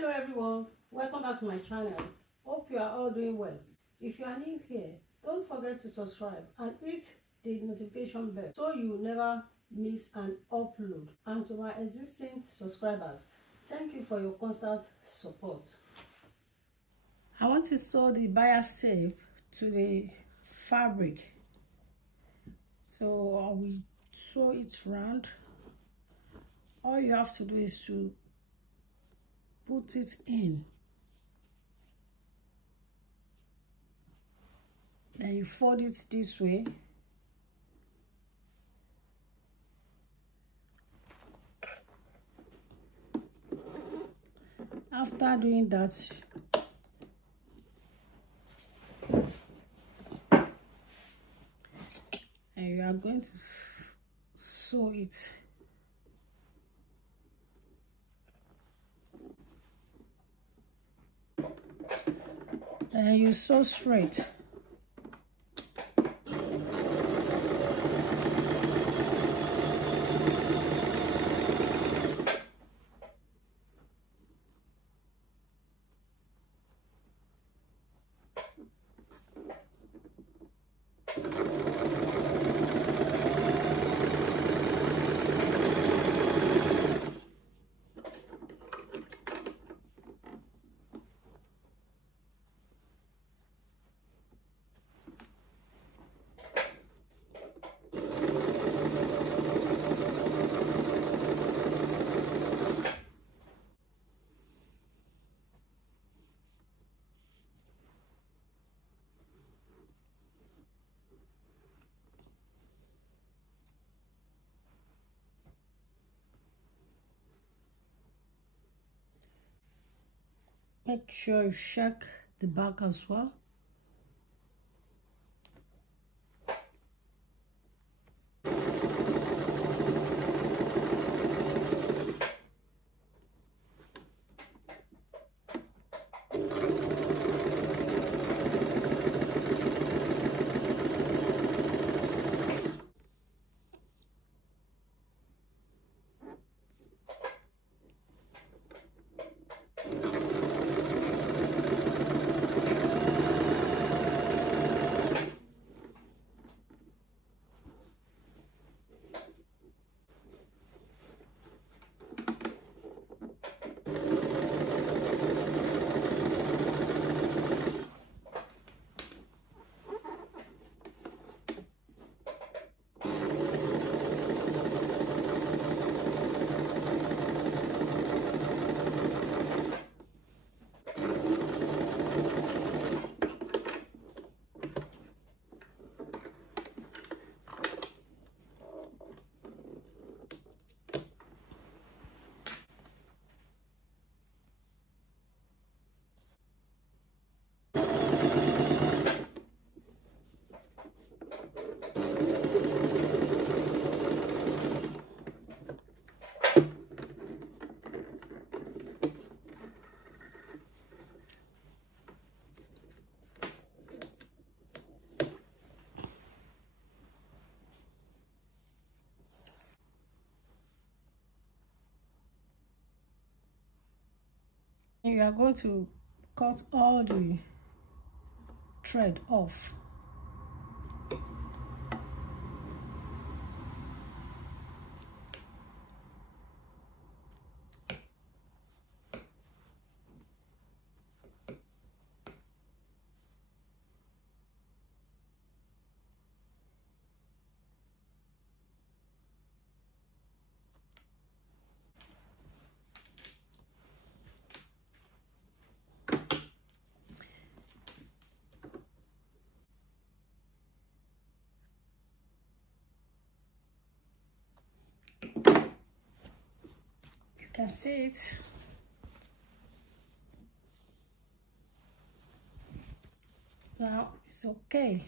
Hello everyone, welcome back to my channel. Hope you are all doing well. If you are new here, don't forget to subscribe and hit the notification bell so you will never miss an upload. And to my existing subscribers, thank you for your constant support. I want to sew the bias tape to the fabric, so I will sew it round. All you have to do is to put it in, then you fold it this way, after doing that and you are going to sew it. And you sew straight. Make sure you check the back as well. You are going to cut all the thread off. You can see it. Now it's okay.